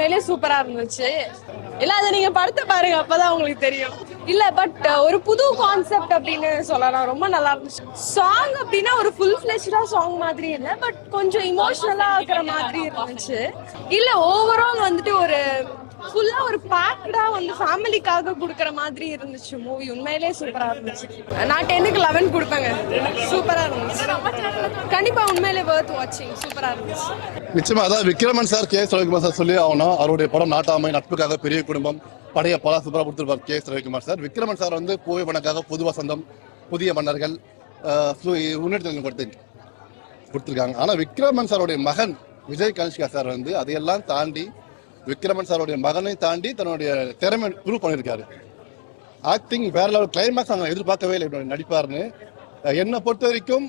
உண்மையிலேயே சூப்பரா இருந்துச்சு. இல்ல அதை நீங்க படத்தை பாருங்க, அப்பதான் உங்களுக்கு தெரியும். இல்ல பட் ஒரு புது கான்செப்ட் அப்படின்னு சொல்லலாம். ரொம்ப நல்லா இருந்துச்சு. சாங் அப்படின்னா ஒரு ஃபுல் ஃபிளெஷ்டா சாங் மாதிரி இல்ல, பட் கொஞ்சம் இமோஷனலா இருக்கிற மாதிரி இருந்துச்சு. இல்ல ஓவரால் வந்துட்டு ஒரு ஃபுல்லா ஒரு பேக்டா வந்து ஃபேமிலிக்காக கொடுக்கற மாதிரி இருந்துச்சு மூவி. உண்மையிலேயே சூப்பரா இருந்துச்சு. நான் 10க்கு 11 கொடுப்பேங்க. சூப்பரா இருந்துச்சு. கண்டிப்பா உண்மையிலேயே வர்த் வாட்சிங். சூப்பரா இருந்துச்சு. நிச்சயமா அதான் Vikraman sir K Ravikumar sir சொல்லி ஆகணும். அவருடைய படம் நாட்டாமை, நட்புக்காக, பெரிய குடும்பம், படைய பல சூப்பராக கொடுத்துருப்பார் கே ரவிக்குமார் சார். விக்ரமன் சார் வந்து கோவை பணக்காக, புது வசந்தம், புதிய மன்னர்கள் முன்னெடுத்து கொடுத்துருக்காங்க. ஆனா விக்ரமன் சாருடைய மகன் விஜய் கனிஷ்கா சார் வந்து அதையெல்லாம் தாண்டி விக்ரமன் சாருடைய மகனை தாண்டி தன்னுடைய திறமை ப்ரூவ் பண்ணியிருக்காரு. ஆக்டிங் வேற லெவல். கிளைமேக்ஸ் நாங்கள் எதிர்பார்க்கவே இல்லை நடிப்பாருன்னு. என்னை பொறுத்த வரைக்கும்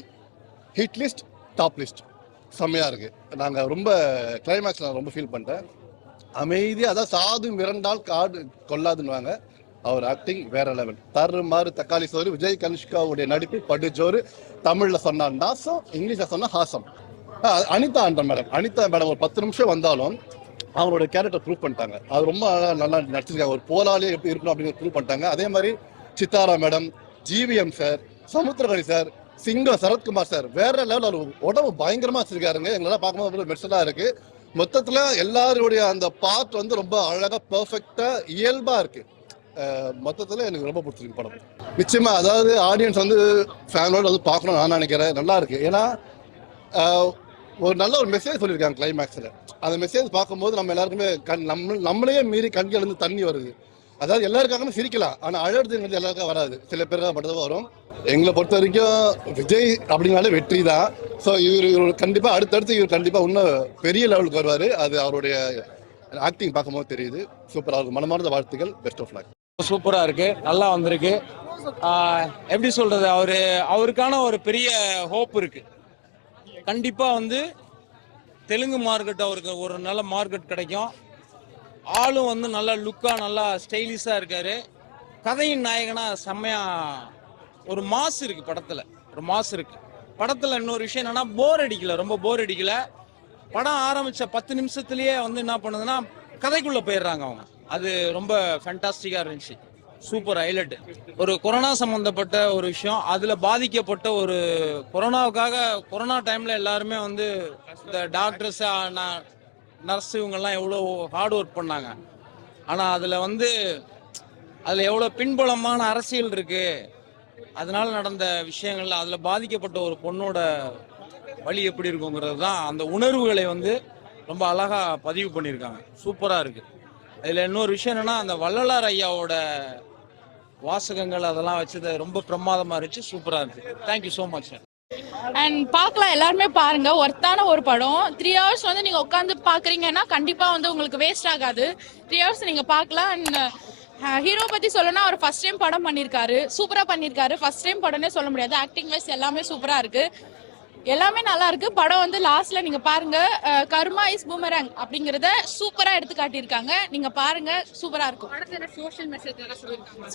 ஹிட் லிஸ்ட், டாப் லிஸ்ட் செம்மையா இருக்கு. நாங்கள் ரொம்ப கிளைமேக்ஸ் நான் ரொம்ப ஃபீல் பண்ணிட்டேன். அமைதியாக அதான் சாது மிரண்டால் காடு கொள்ளாதுன்னுவாங்க. அவர் ஆக்டிங் வேற லெவல். தருமாறு தக்காளி சோறு. விஜய் கனிஷ்காவுடைய நடிப்பு படுஜோறு. தமிழ்ல சொன்னா நாசம், இங்கிலீஷ்ல சொன்னா ஹாசம். அனிதா மேடம் ஒரு 10 நிமிஷம் வந்தாலும் அவங்களோட கேரக்டர் ப்ரூவ் பண்ணிட்டாங்க. அது ரொம்ப நல்லா நடிச்சிருக்காங்க. ஒரு போலாலே எப்படி இருக்கணும் அப்படின்னு ப்ரூவ் பண்ணிட்டாங்க. அதே மாதிரி Sithara madam, GVM sir, Samuthirakani sir, சிங்கம் சரத்குமார் சார் வேற லெவல். அவர் உடம்பு பயங்கரமா வச்சிருக்காருங்க. எங்களெல்லாம் பார்க்கும்போது மெர்சலா இருக்கு. மொத்தத்துல எல்லாருடைய அந்த பார்ட் வந்து ரொம்ப அழகா பெர்ஃபெக்டா இயல்பா இருக்கு. மொத்தத்துல எனக்கு ரொம்ப பிடிச்சிருக்கு படம். நிச்சயமா அதாவது ஆடியன்ஸ் வந்து ஃபேமிலியோட வந்து பார்க்கணும்னு நான் நினைக்கிறேன். நல்லா இருக்கு. ஏன்னா ஒரு நல்ல ஒரு மெசேஜ் சொல்லியிருக்காங்க கிளைமேக்ஸ்ல. அந்த மெசேஜ் பார்க்கும்போது நம்ம எல்லாருக்குமே நம்மளையே மீறி கண்கள் இருந்து தண்ணி வருது. அதாவது எல்லாருக்காகவும் சிரிக்கலாம், ஆனா அழகுங்கிறது எல்லாருக்கும் வராது. சில பேருக்காக மட்டும்தான் வரும். எங்களை பொறுத்த வரைக்கும் விஜய் அப்படின்னாலே வெற்றி தான். ஸோ இவர் கண்டிப்பா அடுத்தடுத்து இவர் கண்டிப்பா இன்னும் பெரிய லெவலுக்கு வருவாரு. அது அவருடைய ஆக்டிங் பார்க்கும்போது தெரியுது. சூப்பரா இருக்கும். மனமார்ந்த வாழ்த்துக்கள். Best of luck. சூப்பரா இருக்கு. நல்லா வந்திருக்கு. எப்படி சொல்றது, அவருக்கான ஒரு பெரிய ஹோப் இருக்கு. கண்டிப்பா வந்து தெலுங்கு மார்க்கெட் அவருக்கு ஒரு நல்ல மார்க்கெட் கிடைக்கும். ஆளும் வந்து நல்லா லுக்கா நல்லா ஸ்டைலிஷா இருக்காரு. கதையின் நாயகனா செம்மையா ஒரு மாஸ் இருக்கு படத்துல. ஒரு மாஸ் இருக்கு படத்துல. இன்னொரு விஷயம் என்னன்னா ரொம்ப போர் அடிக்கல. படம் ஆரம்பிச்ச 10 நிமிஷத்துலயே வந்து என்ன பண்ணுதுன்னா கதைக்குள்ள போயிடுறாங்க அவங்க. அது ரொம்ப ஃபேண்டாஸ்டிக்கா இருந்துச்சு. Super highlight. ஒரு கொரோனா சம்பந்தப்பட்ட ஒரு விஷயம், அதுல பாதிக்கப்பட்ட ஒரு கொரோனா டைம்ல எல்லாருமே வந்து இந்த டாக்டர்ஸ், நர்ஸ் இவங்கெல்லாம் எவ்வளோ ஹார்ட் ஒர்க் பண்ணாங்க. ஆனா அதுல எவ்வளோ பின்புலமான அரசியல் இருக்கு, அதனால நடந்த விஷயங்கள்ல அதுல பாதிக்கப்பட்ட ஒரு பொண்ணோட வழி எப்படி இருக்குங்கிறது தான் அந்த உணர்வுகளை வந்து ரொம்ப அழகா பதிவு பண்ணியிருக்காங்க. சூப்பரா இருக்கு. இதுல இன்னொரு விஷயம் என்னன்னா அந்த வள்ளலார் ஐயாவோட வாசகங்கள் அதெல்லாம் வச்சது ரொம்ப பிரமாதமா இருந்துச்சு. சூப்பரா இருக்கு. Thank you so much. அண்ட் பார்க்கலாம், எல்லாருமே பாருங்க. ஒர்த்தான ஒரு படம். 3 hours வந்து நீங்க உட்காந்து பாக்குறீங்கன்னா கண்டிப்பா வந்து உங்களுக்கு வேஸ்ட் ஆகாது. 3 hours நீங்க பார்க்கலாம். அண்ட் ஹீரோ பத்தி சொல்லணும்னா அவர் ஃபர்ஸ்ட் டைம் படம் பண்ணிருக்காரு. சூப்பரா பண்ணிருக்காரு. ஃபர்ஸ்ட் டைம் படம்னே சொல்ல முடியாது. ஆக்டிங் வைஸ் எல்லாமே சூப்பரா இருக்கு. எல்லாமே நல்லா இருக்கு. படம் வந்து லாஸ்ட்ல நீங்க பாருங்க, கர்மா இஸ் பூமரங் அப்படிங்கறத சூப்பரா எடுத்து காட்டியிருக்காங்க. நீங்க பாருங்க, சூப்பரா இருக்கும்.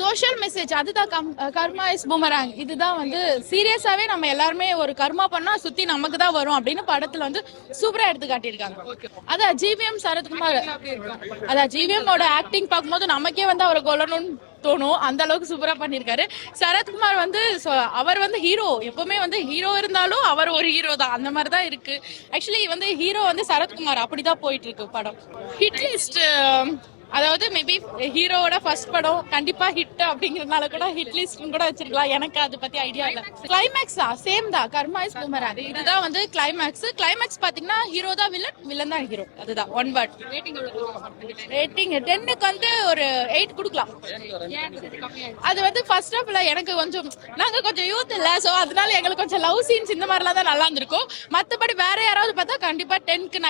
சோஷியல் மெசேஜ் அதுதான். கர்மா இஸ் பூமரங் இதுதான் வந்து சீரியஸாவே நம்ம எல்லாருமே ஒரு கர்மா பண்ணா சுத்தி நமக்கு தான் வரும் அப்படின்னு படத்துல வந்து சூப்பரா எடுத்து காட்டியிருக்காங்க. அதான் ஜிவிஎம் சரத்குமார், அதான் ஜிவிஎம்மோட ஆக்டிங் பார்க்கும்போது நமக்கே வந்து அவரை கொல்லணும்னு தோணும். அந்த அளவுக்கு சூப்பரா பண்ணிருக்காரு. சரத்குமார் வந்து அவர் வந்து ஹீரோ. எப்பவுமே வந்து ஹீரோ இருந்தாலும் அவர் ஒரு ஹீரோ தான். அந்த மாதிரி தான் இருக்கு. ஆக்சுவலி வந்து ஹீரோ வந்து சரத்குமார். அப்படிதான் போயிட்டு இருக்கு படம். ஹிட் லிஸ்ட் அதாவது மேபி ஹீரோவோட ஃபர்ஸ்ட் படம் கண்டிப்பா ஹிட் அப்படிங்கறதுனால கூட ஹிட் லிஸ்ட் கூட வச்சிருக்கலாம். எனக்கு அதை பத்தி ஐடியா இல்ல. கிளைமேக்ஸ் சேம் தான். கர்மா இஸ் பூமரங் இதுதான் வந்து கிளைமேக்ஸ் பாத்தீங்கன்னா ஹீரோ தான் வில்லன் தான் ஹீரோ. அதுதான் ஒன் வேர்ட். ரேட்டிங் 10க்கு வந்து ஒரு 8 கொடுக்கலாம். அது வந்து ஃபர்ஸ்ட் ஆஃப் எனக்கு நாங்க கொஞ்சம் யூத் இல்ல, சோ அதனால எங்களுக்கு கொஞ்சம் லவ் சீன்ஸ் இந்த மாதிரிலாம் தான் நல்லா இருந்திருக்கும். மத்தபடி வேற யாராவது பார்த்தா கண்டிப்பா 10க்கு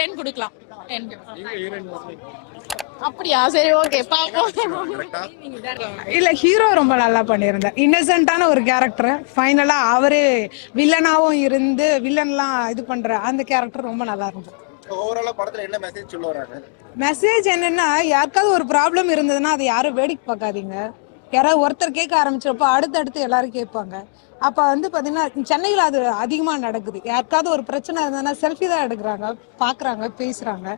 10 கொடுக்கலாம். அப்படியா? சரி, ஓகே, பாப்போம். இல்ல, ஹீரோ ரொம்ப நல்லா பண்ணியிருந்தார். இன்னசென்ட்டான ஒரு கேரக்டர். ஃபைனலா அவரே வில்லனாவும் இருந்து வில்லன்லாம் இது பண்ற அந்த கேரக்டர் ரொம்ப நல்லா இருந்தது. ஓவராலா படத்துல என்ன மெசேஜ் சொல்ல வராங்க? மெசேஜ் என்னன்னா, யாருக்காவது ஒரு ப்ராப்ளம் இருந்ததுன்னா அதை யாரும் வேடிக்கை பார்க்காதீங்க. யாராவது ஒருத்தர் கேட்க ஆரம்பிச்சப்போ அடுத்தடுத்து எல்லாரும் கேட்பாங்க. அப்ப வந்து பாத்தீங்கன்னா சென்னையில அது அதிகமா நடக்குது. யாருக்காவது ஒரு பிரச்சனை இருந்ததுன்னா செல்ஃபி தான் எடுக்கிறாங்க, பாக்குறாங்க, பேசுறாங்க.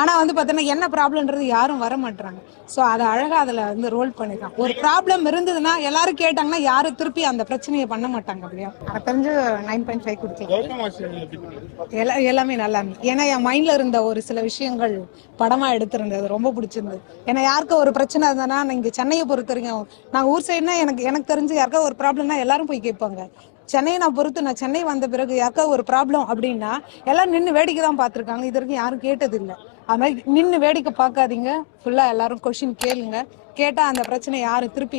ஆனா வந்து பாத்தீங்கன்னா என்ன ப்ராப்ளம்ன்றது யாரும் வர மாட்டாங்க. ஸோ அதை அழகா அதுல வந்து ரோல் பண்ணிருக்காங்க. ஒரு ப்ராப்ளம் இருந்ததுன்னா எல்லாரும் கேட்டாங்கன்னா யாரும் திருப்பி அந்த பிரச்சனையை பண்ண மாட்டாங்க இல்லையா. எனக்கு தெரிஞ்சு 9.5 கொடுக்கலாம். எல்லாமே நல்லா இருந்தது. ஏன்னா என் மைண்ட்ல இருந்த ஒரு சில விஷயங்கள் படமா எடுத்திருந்தது, ரொம்ப பிடிச்சிருந்தது. ஏன்னா யாருக்கும் ஒரு பிரச்சனை இருந்ததுன்னா நீங்க சென்னையை பொறுத்த வரைக்கும், நான் ஊர் சைடுனா எனக்கு தெரிஞ்சு யாருக்கா ஒரு ப்ராப்ளம்னா எல்லாரும் போய் கேட்பாங்க. சென்னையை நான் சென்னை வந்த பிறகு யாருக்கா ஒரு ப்ராப்ளம் அப்படின்னா எல்லாரும் நின்று வேடிக்கை தான் பார்த்துருக்காங்க. இது வரைக்கும் யாரும் கேட்டது இல்லை. அது மாதிரி நின்று வேடிக்கை பார்க்காதீங்க, ஃபுல்லா எல்லாரும் கொஸ்டின் கேளுங்க. கேட்டா அந்த பிரச்சனை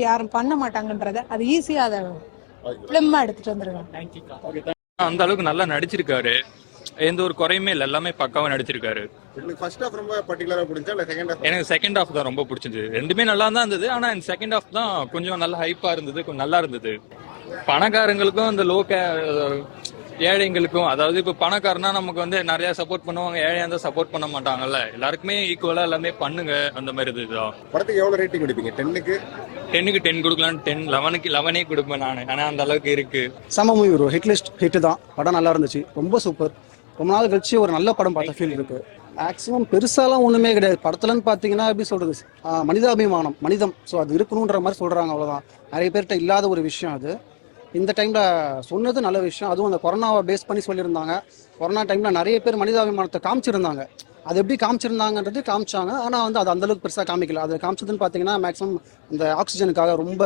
யாரும் பண்ண மாட்டாங்கன்றத அது ஈஸியா அதை ஃபிலிமா எடுத்துட்டு வந்துருக்காங்க. அந்த அளவுக்கு நல்லா நடிச்சிருக்காரு. எந்த ஒரு குறையுமே இல்லை, எல்லாமே பக்காவா நடிச்சிருக்காரு. ஃபர்ஸ்ட் ஹாஃப் ரொம்ப பர்టిక్యులரா பிடிச்சா இல்ல செகண்ட் ஹாஃப்? எனக்கு செகண்ட் ஹாஃப் தான் ரொம்ப பிடிச்சிருந்தது. ரெண்டுமே நல்லா தான் இருந்தது. ஆனா இந்த செகண்ட் ஹாஃப் தான் கொஞ்சம் நல்லா ஹைப்பா இருந்தது, கொஞ்சம் நல்லா இருந்தது. பணக்காரங்களுக்கும் இந்த ஏழைங்களுக்கும், அதாவது இப்ப பணக்காரனா நமக்கு வந்து நிறைய சப்போர்ட் பண்ணுவாங்க, ஏழையா இருந்தா சப்போர்ட் பண்ண மாட்டாங்கல்ல. எல்லாருக்குமே ஈக்குவலா எல்லாமே பண்ணுங்க, அந்த மாதிரி இதுதான். படத்துக்கு எவ்வளவு ரேட்டிங் கொடுப்பீங்க? 10க்கு 10 கொடுக்கலாம். 10 11 கொடுப்பேன் நான். ஆனா அந்த அளவுக்கு இருக்கு. செம movie bro, hit list hit தான். படம் நல்லா இருந்துச்சு, ரொம்ப சூப்பர். ரொம்ப நாள் கழிச்சு ஒரு நல்ல படம் பார்த்த ஃபீல் இருக்கு. மேக்ஸிமம் பெருசாலாம் ஒன்றுமே கிடையாது படத்துலன்னு பார்த்தீங்கன்னா. எப்படி சொல்றது, மனிதாபிமானம், மனிதம், ஸோ அது இருக்கணுன்ற மாதிரி சொல்றாங்க, அவ்வளோதான். நிறைய பேர்கிட்ட இல்லாத ஒரு விஷயம் அது. இந்த டைம்ல சொன்னது நல்ல விஷயம். அதுவும் அந்த கொரோனாவை பேஸ் பண்ணி சொல்லியிருந்தாங்க. கொரோனா டைம்ல நிறைய பேர் மனிதாபிமானத்தை காமிச்சிருந்தாங்க. அது எப்படி காமிச்சிருந்தாங்கன்றது காமிச்சாங்க. ஆனால் வந்து அது அந்தளவுக்கு பெருசாக காமிக்கல. அது காமிச்சதுன்னு பார்த்தீங்கன்னா மேக்ஸிமம் இந்த ஆக்சிஜனுக்காக ரொம்ப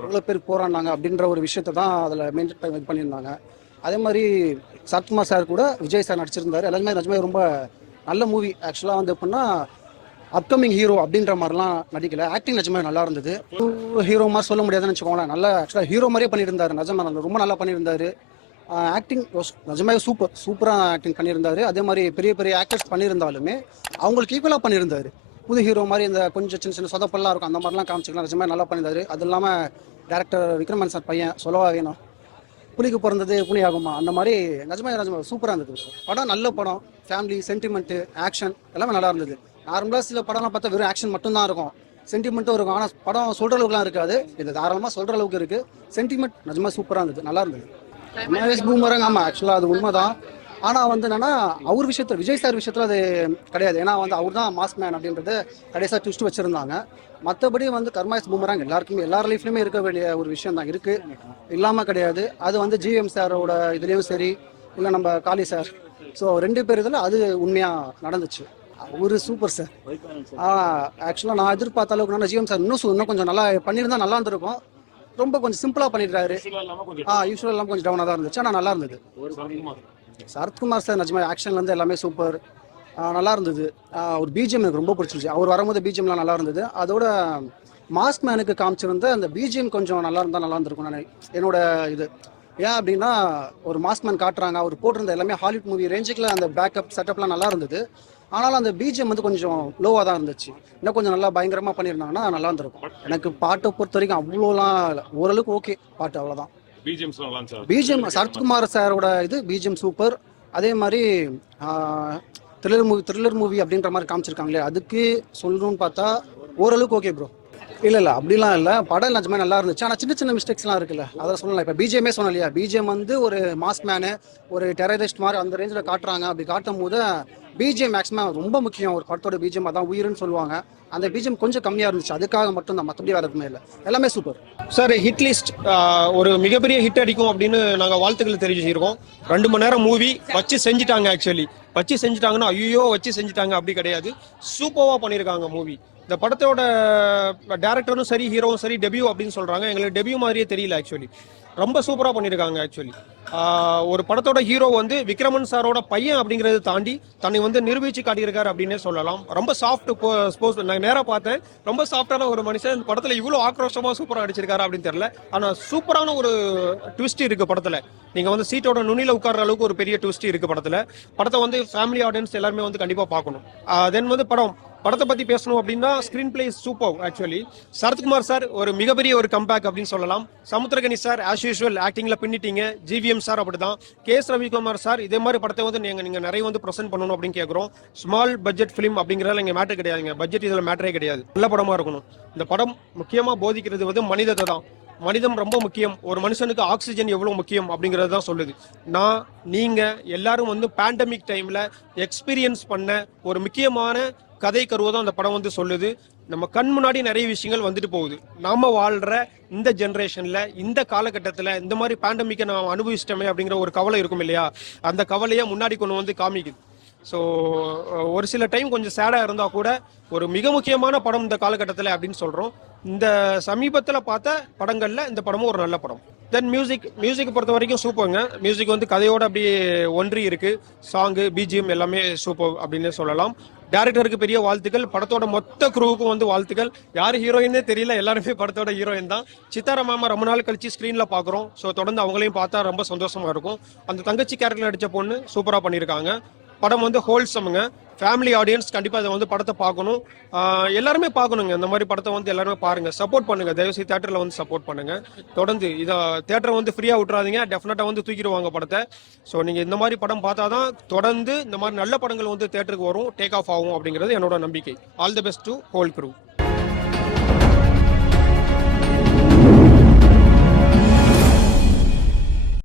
எவ்வளோ பேர் போராடினாங்க அப்படின்ற ஒரு விஷயத்தை தான் அதில் மெயின்டைன் பண்ணியிருந்தாங்க. அதே மாதிரி சரத்குமார் சார் கூட விஜய் சார் நடிச்சிருந்தாரு. எல்லாருமே நிஜமே ரொம்ப நல்ல மூவி. ஆக்சுவலாக வந்து எப்படின்னா அப்கமிங் ஹீரோ அப்படின்ற மாதிரிலாம் நடிக்கல. ஆக்டிங் நிஜமே நல்லா இருந்தது. ஹீரோ மாதிரி சொல்ல முடியாதுன்னு வச்சுக்கோங்களேன். நல்லா ஆக்சுவலாக ஹீரோ மாதிரியே பண்ணியிருந்தாரு. நிஜமா ரொம்ப நல்லா பண்ணியிருந்தாரு. ஆக்டிங் நிஜமே சூப்பராக ஆக்டிங் பண்ணியிருந்தாரு. அதே மாதிரி பெரிய பெரிய ஆக்டர்ஸ் பண்ணியிருந்தாலுமே அவங்களுக்கு ஈக்குவலாக பண்ணியிருந்தாரு. புது ஹீரோ மாதிரி இந்த கொஞ்சம் சின்ன சின்ன சொதப்பெல்லாம் இருக்கும், அந்த மாதிரிலாம் காமிச்சிக்கலாம். நிஜமே நல்லா பண்ணியிருந்தாரு. அது இல்லாமல் டேரக்டர் விக்ரமன் சார் பையன் சொல்லவா வேணும், புலிக்கு பிறந்தது புலி ஆகுமா, அந்த மாதிரி நிஜமா சூப்பராக இருந்தது. படம் நல்ல படம். ஃபேமிலி, சென்டிமெண்ட்டு, ஆக்ஷன் எல்லாமே நல்லா இருந்தது. நார்மலாக சில படம்லாம் பார்த்தா வெறும் ஆக்ஷன் மட்டும்தான் இருக்கும், சென்டிமெண்ட்டும் இருக்கும். ஆனால் படம் சொல்கிற அளவுக்குலாம் இருக்காது. இது தாராளமாக சொல்கிற அளவுக்கு இருக்குது. சென்டிமெண்ட் நிஜமாக சூப்பராக இருந்தது, நல்லா இருந்தது. மகேஷ் பூமரங்க, ஆமாம் ஆக்சுவலாக அது உண்மைதான். ஆனால் வந்து என்னன்னா அவர் விஷயத்தில், விஜய் சார் விஷயத்தில் அது கிடையாது. ஏன்னா வந்து அவர் தான் மாஸ் மேன் அப்படின்றது கடைசியாக ட்விஸ்ட் வச்சுருந்தாங்க. மற்றபடி வந்து கர்மாஸ் பூமராங் எல்லாருக்குமே எல்லார் லைஃப்லையுமே இருக்க வேண்டிய ஒரு விஷயம் தான், இருக்குது, இல்லாமல் கிடையாது. அது வந்து ஜிஎம் சாரோட இதுலேயும் சரி, இல்லை நம்ம காளி சார், ஸோ 2 பேர் இதில் அது உண்மையாக நடந்துச்சு. ஒரு சூப்பர் சார். ஆக்சுவலாக நான் எதிர்பார்த்த அளவுக்கு நான் ஜிஎம் சார் இன்னும் கொஞ்சம் நல்லா பண்ணியிருந்தா நல்லா இருந்திருக்கும். ரொம்ப கொஞ்சம் சிம்பிளாக பண்ணிடுறாரு. யூஸ்வலாக எல்லாம் கொஞ்சம் டவுனாக தான் இருந்துச்சு, ஆனால் நல்லா இருந்தது. சரத்குமார் சார் நிஜமா ஆக்ஷன்லேருந்து எல்லாமே சூப்பர், நல்லா இருந்தது. ஒரு பிஜிஎம் எனக்கு ரொம்ப பிடிச்சிருச்சு. அவர் வரும்போது பிஜிஎம்லாம் நல்லா இருந்தது. அதோட மாஸ்க் மேனுக்கு காமிச்சிருந்த அந்த பிஜிஎம் கொஞ்சம் நல்லா இருந்தால் நல்லா இருந்திருக்கும் நான் என்னோட இது. ஏன் அப்படின்னா ஒரு மாஸ்க் மேன் காட்டுறாங்க, அவர் போட்டிருந்த எல்லாமே ஹாலிவுட் மூவி ரேஞ்சுக்குள்ள அந்த பேக்கப் செட்டப்லாம் நல்லா இருந்தது. ஆனாலும் அந்த பிஜிஎம் வந்து கொஞ்சம் லோவாக தான் இருந்துச்சு. இன்னும் கொஞ்சம் நல்லா பயங்கரமாக பண்ணியிருந்தாங்கன்னா நல்லா இருந்திருக்கும். எனக்கு பாட்டை பொறுத்த வரைக்கும் அவ்வளோலாம் ஓரளவுக்கு ஓகே பாட்டு, அவ்வளோதான். பிஜிஎம் சரத்குமார் சாரோட இது பிஜிஎம் சூப்பர். அதே மாதிரி த்ரில்லர் மூவி அப்படின்ற மாதிரி காமிச்சிருக்காங்களே, அதுக்கு சொல்லணும்னு பார்த்தா ஓரளவுக்கு ஓகே ப்ரோ. இல்லை அப்படிலாம் இல்லை, படம் நிஜமே நல்லா இருந்துச்சு. ஆனால் சின்ன சின்ன மிஸ்டேக்ஸ்லாம் இருக்குல்ல, அதை சொல்லலாம். இப்போ பிஜிஎம்மே சொன்னேன் இல்லையா, பிஜிஎம் வந்து ஒரு மாஸ்க் மேனு, ஒரு டெரரிஸ்ட் மாதிரி அந்த ரேஞ்சில் காட்டுறாங்க. அப்படி காட்டும் போது பிஜிஎம் மேக்ஸிமம் ரொம்ப முக்கியம். ஒரு படத்தோட பிஜிஎம் அதான் உயிர்னு சொல்லுவாங்க. அந்த பிஜிஎம் கொஞ்சம் கம்மியாக இருந்துச்சு, அதுக்காக மட்டும் தான், மற்றபடி வேறு எதுவுமே இல்லை. எல்லாமே சூப்பர் சார். ஹிட் லிஸ்ட் ஒரு மிகப்பெரிய ஹிட் அடிக்கும் அப்படின்னு நாங்கள் வாழ்த்துக்கள் தெரிவிச்சிருக்கோம். 2 மணி நேரம் மூவி வச்சு செஞ்சுட்டாங்க. ஆக்சுவலி வச்சு செஞ்சுட்டாங்கன்னா ஐயோ வச்சு செஞ்சுட்டாங்க அப்படி கிடையாது, சூப்பராக பண்ணியிருக்காங்க மூவி. இந்த படத்தோட டேரக்டரும் சரி, ஹீரோவும் சரி டெபியூ அப்படின்னு சொல்கிறாங்க. எங்களுக்கு டெபியூ மாதிரியே தெரியல. ஆக்சுவலி ரொம்ப சூப்பராக பண்ணியிருக்காங்க. ஆக்சுவலி ஒரு படத்தோட ஹீரோ வந்து விக்ரமன் சாரோட பையன் அப்படிங்கிறத தாண்டி தன்னை வந்து நிரூபிச்சு காட்டியிருக்காரு அப்படின்னே சொல்லலாம். ரொம்ப சாஃப்ட் ஸ்போஸ். நான் நேராக பார்த்தேன், ரொம்ப சாஃப்டான ஒரு மனுஷன். இந்த படத்தில் இவ்வளோ ஆக்ரோஷமாக சூப்பராக அடிச்சிருக்காரு அப்படின்னு தெரியல. ஆனால் சூப்பரான ஒரு ட்விஸ்ட் இருக்குது படத்தில். நீங்கள் வந்து சீட்டோட நுனியில் உட்கார்ற அளவுக்கு ஒரு பெரிய ட்விஸ்ட் இருக்குது படத்தில். படத்தை வந்து ஃபேமிலி ஆடியன்ஸ் எல்லாருமே வந்து கண்டிப்பாக பார்க்கணும். தென் வந்து படத்தை பற்றி பேசணும் அப்படின்னா screen play super. Actually Sarathkumar sir ஒரு மிகப்பெரிய ஒரு கம்பேக் அப்படின்னு சொல்லலாம். சமுத்திரகனி சார் ஆஸ் யூஸ்வல் ஆக்டிங்கில் பின்னிட்டீங்க. ஜிவிஎம் சார் அப்படிதான். கேஎஸ் ரவிக்குமார் சார் இதே மாதிரி படத்தை வந்து நீங்கள் நிறைய வந்து ப்ரெசென்ட் பண்ணணும் அப்படின்னு கேட்குறோம். ஸ்மால் பட்ஜெட் ஃபிலிம் அப்படிங்கிறதுல இங்கே மேட்டர் கிடையாதுங்க. பட்ஜெட் இதில் மேட்டரே கிடையாது. நல்ல படமாக இருக்கணும். இந்த படம் முக்கியமாக போதிக்கிறது வந்து மனிதத்தை தான். மனிதம் ரொம்ப முக்கியம், ஒரு மனுஷனுக்கு ஆக்சிஜன் எவ்வளவு முக்கியம் அப்படிங்கறது தான் சொல்லுது. நீங்க எல்லாரும் வந்து பேண்டமிக் டைம்ல எக்ஸ்பீரியன்ஸ் பண்ண ஒரு முக்கியமான கதை கருவை தான் அந்த படம் வந்து சொல்லுது. நம்ம கண் முன்னாடி நிறைய விஷயங்கள் வந்துட்டு போகுது. நாம வாழ்ற இந்த ஜென்ரேஷன்ல இந்த காலகட்டத்தில் இந்த மாதிரி பேண்டமிக்கை நாம் அனுபவிச்சிட்டோமே அப்படிங்கிற ஒரு கவலை இருக்கும் இல்லையா, அந்த கவலையை முன்னாடி கொண்டு வந்து காமிக்குது. ஸோ ஒரு சில டைம் கொஞ்சம் சேடாக இருந்தால் கூட ஒரு மிக முக்கியமான படம் இந்த காலகட்டத்தில் அப்படின்னு சொல்கிறோம். இந்த சமீபத்தில் பார்த்த படங்களில் இந்த படமும் ஒரு நல்ல படம். தென் மியூசிக் பொறுத்த வரைக்கும் சூப்பருங்க. மியூசிக் வந்து கதையோட அப்படியே ஒன்றி இருக்கு. சாங்கு, பிஜிஎம் எல்லாமே சூப்பர் அப்படின்னு சொல்லலாம். டேரக்டருக்கு பெரிய வாழ்த்துக்கள். படத்தோட மொத்த குரூவுக்கும் வந்து வாழ்த்துக்கள். யார் ஹீரோயினே தெரியல, எல்லாருமே படத்தோட ஹீரோயின் தான். சித்தாரா மேம ரொம்ப நாள் கழிச்சு ஸ்க்ரீனில் பார்க்குறோம். ஸோ தொடர்ந்து அவங்களையும் பார்த்தா ரொம்ப சந்தோஷமா இருக்கும். அந்த தங்கச்சி கேரக்டர் நடித்த பொண்ணு சூப்பராக பண்ணியிருக்காங்க. படம் வந்து ஹோல்சம்ங்க. ஃபேமிலி ஆடியன்ஸ் கண்டிப்பாக இதை வந்து படத்தை பார்க்கணும். எல்லாருமே பார்க்கணுங்க. இந்த மாதிரி படத்தை வந்து எல்லாருமே பாருங்க, சப்போர்ட் பண்ணுங்க. தயவுசெய்து தேட்டரில் வந்து சப்போர்ட் பண்ணுங்க. தொடர்ந்து இதை தேட்டரை வந்து ஃப்ரீயாக விட்டுறாதீங்க. டெஃபினட்டாக வந்து தூக்கிடுவாங்க படத்தை. ஸோ நீங்கள் இந்த மாதிரி படம் பார்த்தா தான் தொடர்ந்து இந்த மாதிரி நல்ல படங்கள் வந்து தேட்டருக்கு வரும், டேக் ஆஃப் ஆகும் அப்படிங்கிறது என்னோட நம்பிக்கை. All the best to whole crew.